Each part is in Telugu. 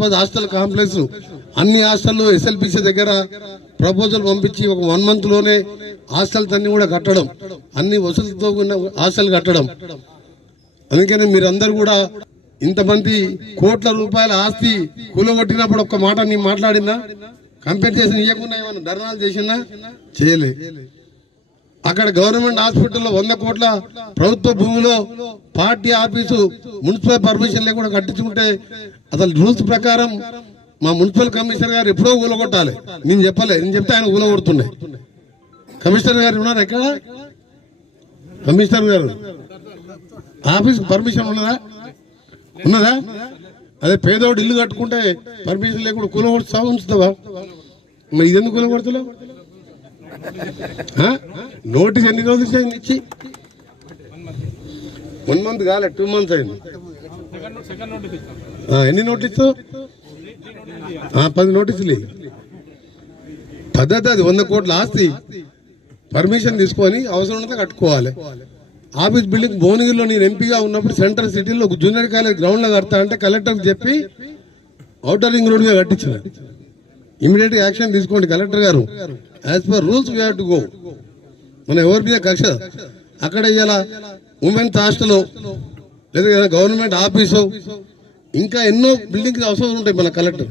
హాస్టల్ కాంప్లెక్స్ అన్ని హాస్టల్లో ఎస్ఎల్పిసి దగ్గర ప్రపోజల్ పంపించి ఒక 1 month లోనే హాస్టల్స్ అన్ని కూడా కట్టడం, అన్ని వసతులతో ఉన్న హాస్టల్ కట్టడం. అందుకని మీరందరూ కూడా ఇంతమంది కోట్ల రూపాయల ఆస్తి కూలగొట్టినప్పుడు ఒక్క మాట నీ మాట్లాడిందా? కంపెన్సేషన్ ఇవ్వకుండా ఏమన్నా ధర్నాలు చేసినా చేయలే. అక్కడ గవర్నమెంట్ హాస్పిటల్లో 100 కోట్ల ప్రభుత్వ భూమిలో పార్టీ ఆఫీసు మున్సిపల్ పర్మిషన్ లేకుండా కట్టించుకుంటే అసలు రూల్స్ ప్రకారం మా మున్సిపల్ కమిషనర్ గారు ఎప్పుడో ఊలగొట్టాలి. నేను చెప్పలే, నేను చెప్తే ఆయన ఊలగొడుతున్నాయి. కమిషనర్ గారు ఉన్నారు ఎక్కడ? కమిషనర్ గారు ఆఫీస్ పర్మిషన్ ఉన్నదా? అదే పేదోడు ఇల్లు కట్టుకుంటే పర్మిషన్ లేకుండా కూలగొడుతావా ఉంచుతావా? మరి ఇదెందుకు కూలగొడతలేవు? నోటీస్ ఎన్ని రోజులు ఇచ్చి 1 month కాలే, 2 months అయింది. ఎన్ని నోటీసు? 10 నోటీసులు. పద్ధతి అది. 100 కోట్ల ఆస్తి పర్మిషన్ తీసుకొని అవసరం ఉన్నది కట్టుకోవాలి. ఆఫీస్ బిల్డింగ్ భువనగిరిలో నేను ఎంపీగా ఉన్నప్పుడు సెంట్రల్ సిటీలో ఒక జూనియర్ కాలేజ్ గ్రౌండ్ లో కడతా అంటే కలెక్టర్ చెప్పి ఔటర్ రింగ్ రోడ్ మీద కట్టించిన. ఇమీడియట్ యాక్షన్ తీసుకోండి కలెక్టర్ గారు. As per rules we have to go. మన ఎవరి మీద కక్ష? అక్కడ ఇలా ఉమెన్స్ హాస్టల్ లేదా గవర్నమెంట్ ఆఫీసు ఇంకా ఎన్నో బిల్డింగ్స్ అవసరం ఉంటాయి. మన కలెక్టర్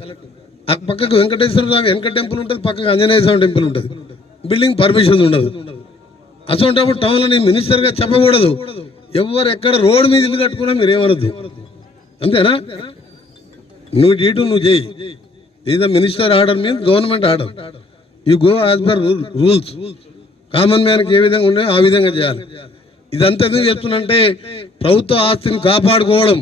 ఆ పక్కకు వెంకటేశ్వర స్వామి వెంకట టెంపుల్ ఉంటుంది, పక్కకు ఆంజనేయ స్వామి టెంపుల్ ఉంటుంది. బిల్డింగ్ పర్మిషన్ ఉండదు. అసలు టౌన్ లో నేను మినిస్టర్ గా చెప్పకూడదు. ఎవరు ఎక్కడ రోడ్ మీద ఇల్లు కట్టుకున్నా మీరేమనొద్దు. అంతేనా? నువ్వు డీటు నువ్వు చేయి. ఇది minister order means government order. You go as per rules. Common మ్యాన్కి ఏ విధంగా ఉన్నాయో ఆ విధంగా చేయాలి. ఇదంతా ఎందుకు చెప్తున్నంటే ప్రభుత్వ ఆస్తిని కాపాడుకోవడం,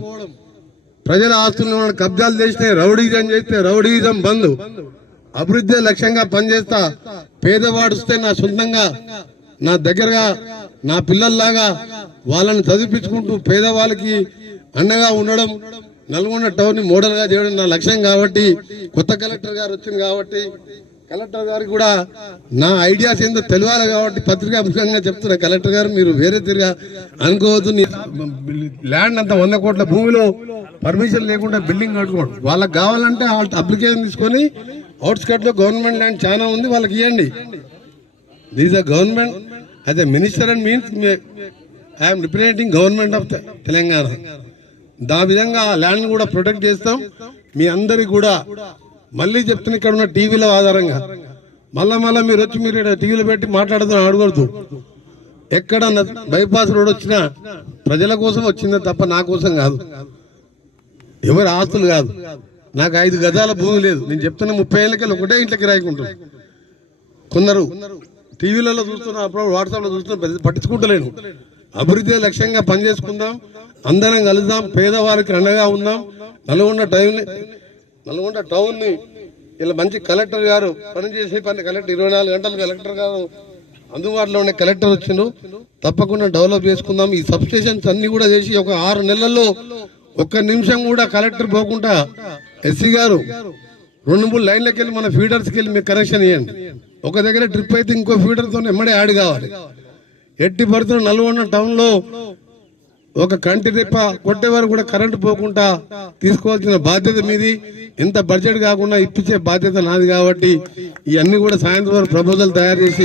ప్రజల ఆస్తులను కబ్జాలు చేస్తే రౌడీజం చేస్తే రౌడీజం బంద్, అభివృద్ధి లక్ష్యంగా పనిచేస్తా. పేదవాడు వస్తే నా సొంతంగా నా దగ్గరగా నా పిల్లల్లాగా వాళ్ళని చదివించుకుంటూ పేదవాళ్ళకి అండగా ఉండడం, నల్గొండ టౌన్ ని మోడల్ గా చేయడం నా లక్ష్యం. కాబట్టి కొత్త కలెక్టర్ గారు వచ్చింది కాబట్టి కలెక్టర్ గారికి కూడా నా ఐడియాస్ ఏందో తెలియాలి. కాబట్టి పత్రికా ముఖ్యంగా చెప్తున్నా, కలెక్టర్ గారు మీరు వేరే తిరిగా అనుకోవద్దు. ల్యాండ్ అంతా 100 కోట్ల భూమిలో పర్మిషన్ లేకుండా బిల్డింగ్ కట్టుకోండి. వాళ్ళకి కావాలంటే అప్లికేషన్ తీసుకొని అవుట్స్కట్ లో గవర్నమెంట్ ల్యాండ్ చాలా ఉంది, వాళ్ళకి ఇవ్వండి. This the government as a minister and means I'm representing government of Telangana. దా విధంగా ల్యాండ్ కూడా ప్రొటెక్ట్ చేస్తాం. మీ అందరికి కూడా మళ్ళీ చెప్తున్నా, ఇక్కడ ఉన్న టీవీల ఆధారంగా మళ్ళా మీరు వచ్చి మీరు టీవీలో పెట్టి మాట్లాడుతున్నా అడగొద్దు. ఎక్కడ బైపాస్ రోడ్ వచ్చినా ప్రజల కోసం వచ్చిందే తప్ప నా కోసం కాదు, ఎవరి ఆస్తులు కాదు. నాకు 5 గజాల భూమి లేదు. నేను చెప్తున్నా 30 ఏళ్ళకి ఒకటే ఇంట్లోకి రాయకుంటాను. కొందరు టీవీలలో చూస్తున్నా, అప్పుడు వాట్సాప్ లో చూస్తున్నా, పట్టించుకుంటలేను. అభివృద్ధి లక్ష్యంగా పనిచేసుకుందాం, అందరం కలుద్దాం, పేదవారికి అండగా ఉందాం. నల్గొండ టౌన్ ని ఇలా మంచి కలెక్టర్ గారు పనిచేసే కలెక్టర్ 24 గంటలు కలెక్టర్ గారు అందుబాటులో ఉండే కలెక్టర్ వచ్చిండు. తప్పకుండా డెవలప్ చేసుకుందాం. ఈ సబ్ స్టేషన్స్ అన్ని కూడా చేసి ఒక 6 నెలల్లో 1 నిమిషం కూడా కలెక్టర్ పోకుండా ఎస్సీ గారు 2-3 లైన్లకి వెళ్ళి మన ఫీడర్స్కి వెళ్ళి మీరు కనెక్షన్ ఇవ్వండి. ఒక దగ్గర ట్రిప్ అయితే ఇంకో ఫీడర్ తో ఎమ్మడే యాడ్ కావాలి. ఎట్టి పరిస్థితుల్లో నల్గొండ టౌన్ లో ఒక కంటి రెప్ప కొట్టే వారు కూడా కరెంటు పోకుండా తీసుకోవాల్సిన బాధ్యత మీది. ఎంత బడ్జెట్ కాకుండా ఇప్పించే బాధ్యత నాది. కాబట్టి ఇవన్నీ కూడా సాయంత్రం ప్రపోజల్ తయారు చేసి